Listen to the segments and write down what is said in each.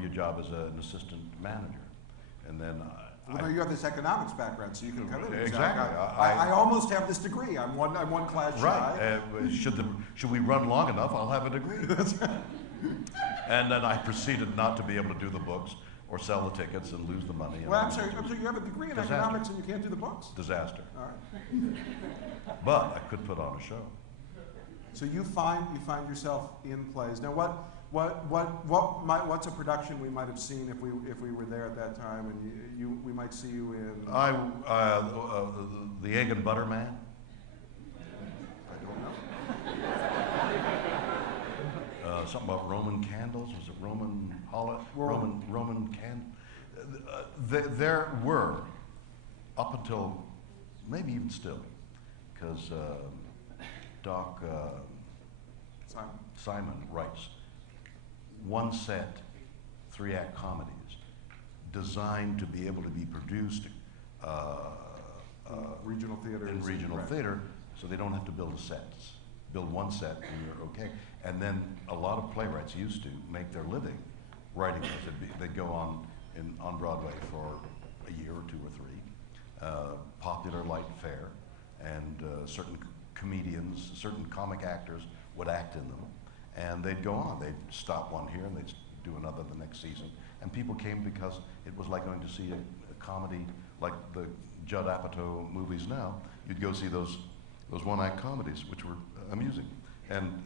give you a job as an assistant manager. And then well, you have this economics background, so you can come in. Exactly. I almost have this degree. I'm one class shy. Right. Should we run long enough, I'll have a degree. And then I proceeded not to be able to do the books or sell the tickets and lose the money. Well, I'm sorry, you have a degree in economics and you can't do the books? Disaster. All right. But I could put on a show. So you find yourself in plays. Now, what's a production we might have seen if we were there at that time, and we might see you in? The Egg and Butter Man. I don't know. Something about Roman candles. Was it Roman candle? There were, up until maybe even still, because Doc Simon writes one set, 3-act comedies designed to be able to be produced regional theater. In regional theater, so they don't have to build sets. Build one set and you're okay. And then a lot of playwrights used to make their living writing this. They'd go on Broadway for a year or 2 or 3, popular light fare, and certain comedians, certain comic actors would act in them, and they'd go on. They'd stop one here and they'd do another the next season. And people came because it was like going to see a comedy like the Judd Apatow movies now. You'd go see those one-act comedies, which were amusing. And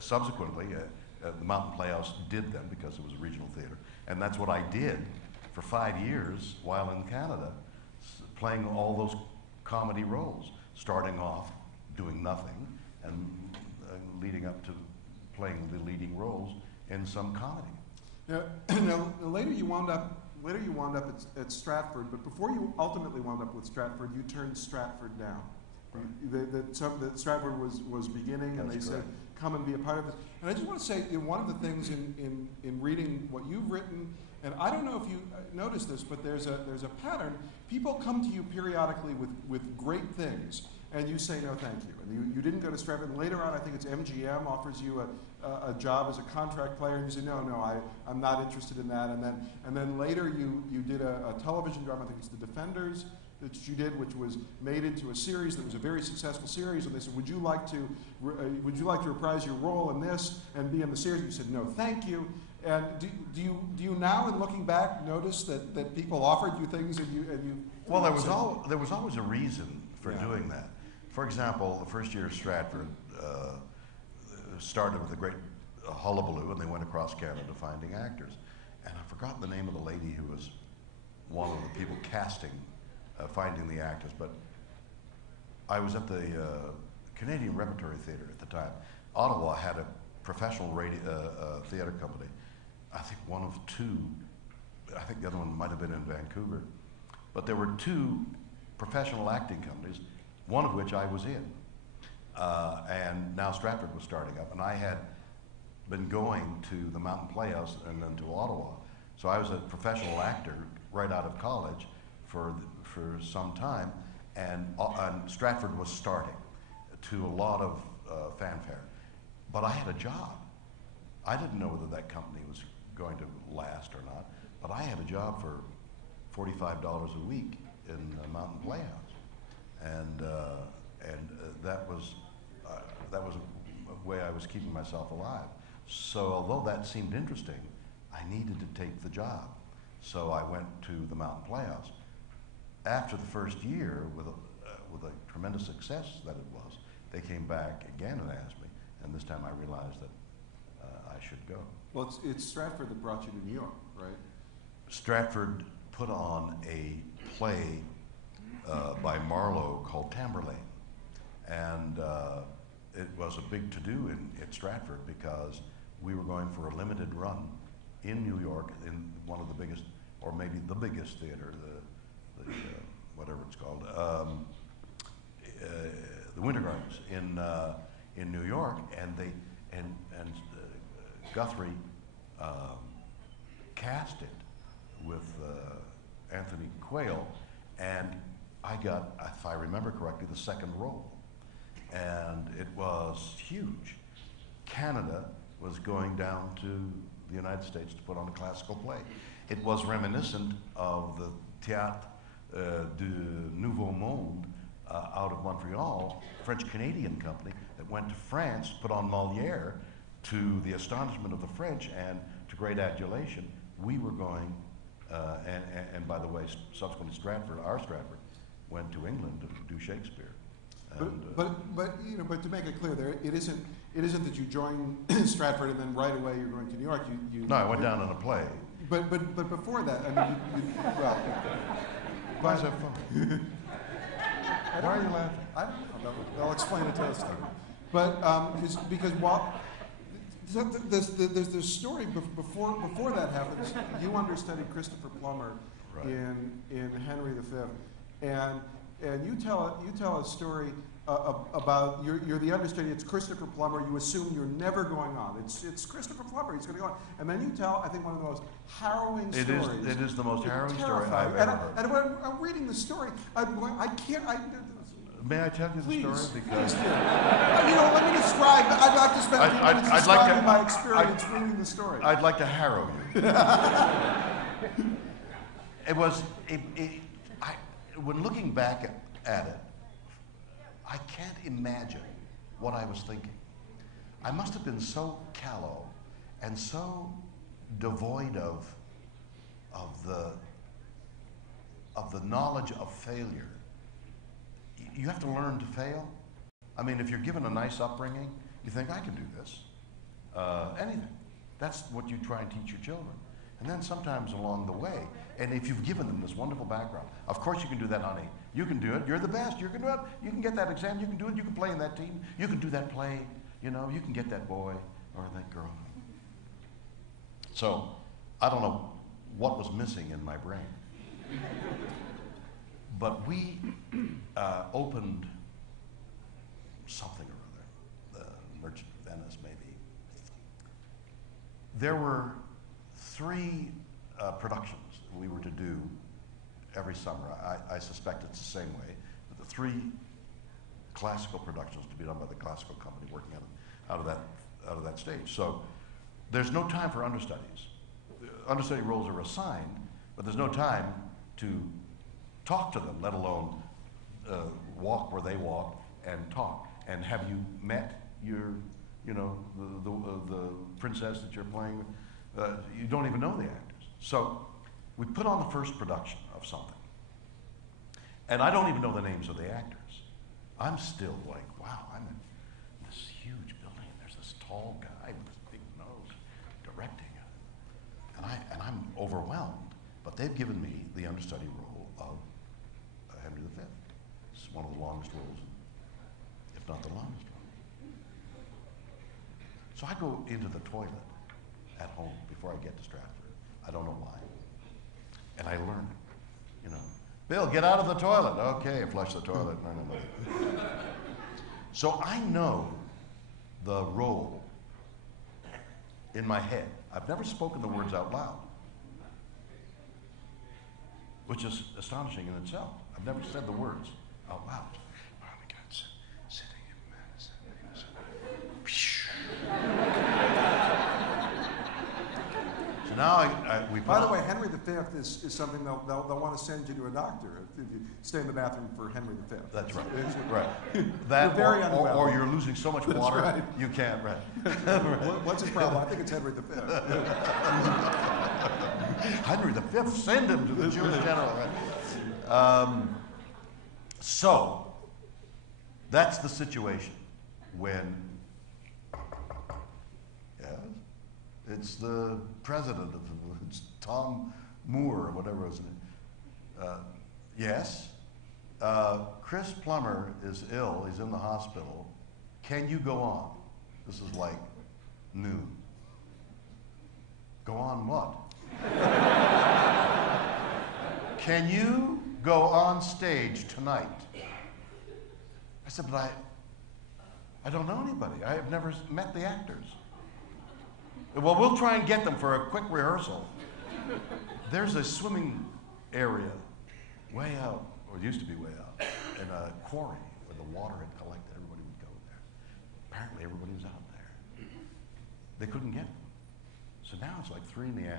subsequently, the Mountain Playhouse did them because it was a regional theater. And that's what I did for 5 years while in Canada, playing all those comedy roles, starting off doing nothing and leading up to playing the leading roles in some comedy. Now later you wound up at Stratford, but before you ultimately wound up with Stratford, you turned Stratford down. That Stratford was beginning, and they said, come and be a part of this. And I just want to say, one of the things in reading what you've written, and I don't know if you noticed this, but there's a pattern. People come to you periodically with great things, and you say no thank you. And you didn't go to Stratford. And later on, I think it's MGM offers you a job as a contract player, and you say, no, I'm not interested in that. And then later you did a television drama, I think it's The Defenders, that you did, which was made into a series that was a very successful series, and they said, would you like to reprise your role in this and be in the series? And you said, no, thank you. And do you now, in looking back, notice that people offered you things and you? Well, there was always a reason for doing that. For example, the first year of Stratford started with a great hullabaloo, and they went across Canada finding actors. And I've forgotten the name of the lady who was one of the people casting. Finding the actors, but I was at the Canadian Repertory Theatre at the time. Ottawa had a professional theatre company. I think one of 2. I think the other one might have been in Vancouver. But there were 2 professional acting companies, one of which I was in. And now Stratford was starting up, and I had been going to the Mountain Playhouse and then to Ottawa. So I was a professional actor right out of college for some time, and Stratford was starting to a lot of fanfare. But I had a job. I didn't know whether that company was going to last or not, but I had a job for $45 a week in the Mountain Playhouse, and that was a way I was keeping myself alive. So although that seemed interesting, I needed to take the job. So I went to the Mountain Playhouse. After the first year, with a tremendous success that it was, they came back again and asked me, and this time I realized that I should go. Well, it's Stratford that brought you to New York, right? Stratford put on a play by Marlowe called Tamburlaine, and it was a big to-do at Stratford because we were going for a limited run in New York in one of the biggest, or maybe the biggest theater, whatever it's called, the Winter Gardens in New York, and Guthrie cast it with Anthony Quayle, and I got, if I remember correctly, the second role, and it was huge. Canada was going down to the United States to put on a classical play. It was reminiscent of the Théâtre du Nouveau Monde out of Montreal, French-Canadian company that went to France, put on Molière, to the astonishment of the French and to great adulation. We were going, and by the way, subsequently Stratford, our Stratford, went to England to do Shakespeare. And, but to make it clear, it isn't that you join Stratford and then right away you're going to New York. No, I went down on a play. But before that, I mean, well. Why is that funny? Why are you laughing? I don't know. I'll explain it to us later. But because while there's this story before that happens, you understudied Christopher Plummer Right. in Henry V, and you tell a story about you're the understudy. It's Christopher Plummer. You assume you're never going on. It's Christopher Plummer. He's going to go on, and then you tell, I think, one of the most harrowing stories. It is the most harrowing story terrifying. I've ever heard. And when I'm reading the story, I can't. May I tell you Please, the story? Because please do. Let me describe. I'd like to spend a few minutes describing my experience reading the story. I'd like to harrow you. When looking back at it, I can't imagine what I was thinking. I must have been so callow and so devoid of the knowledge of failure. You have to learn to fail. I mean, if you're given a nice upbringing, you think, I can do this. Anything. That's what you try and teach your children. And then sometimes along the way, and if you've given them this wonderful background, of course you can do that, honey. You can do it. You're the best. You can do it. You can get that exam. You can do it. You can play in that team. You can do that play. You know, you can get that boy or that girl. So, I don't know what was missing in my brain. But we opened something or other, the Merchant of Venice maybe. There were 3 productions that we were to do every summer. I suspect it's the same way. But the 3 classical productions to be done by the classical company working out of that stage. So there's no time for understudies. Understudy roles are assigned, but there's no time to talk to them, let alone walk where they walk and talk. And have you met your, the princess that you're playing with? You don't even know the actors. So we put on the first production of something. And I don't even know the names of the actors. I'm still like, wow, I'm in this huge building. There's this tall guy with this big nose directing it. And I'm overwhelmed. But they've given me the understudy role of Henry V. It's one of the longest roles, if not the longest one. So I go into the toilet at home before I get to Stratford. I don't know why. And I learn, Bill, get out of the toilet. Okay, flush the toilet. So I know the role in my head. I've never spoken the words out loud, which is astonishing in itself. I've never said the words out loud. Sitting in Madison. So now we. By the way, Henry V is something they'll want to send you to a doctor if you stay in the bathroom for Henry V. That's right. Right. That you're very or you're losing so much water right. you can't. Right. What's his problem? I think it's Henry V. Henry V, send him to the Jewish general. Right? So that's the situation when. Yes. It's the president of it's Tom Moore or whatever his name. Yes. Chris Plummer is ill. He's in the hospital. Can you go on? This is like noon. Go on what? Can you go on stage tonight? I said, but I don't know anybody. I have never met the actors. Well, we'll try and get them for a quick rehearsal. There's a swimming area way out, or it used to be way out, in a quarry where the water had collected. Everybody would go there. Apparently everybody was out there. They couldn't get them. So now it's like 3 in the afternoon.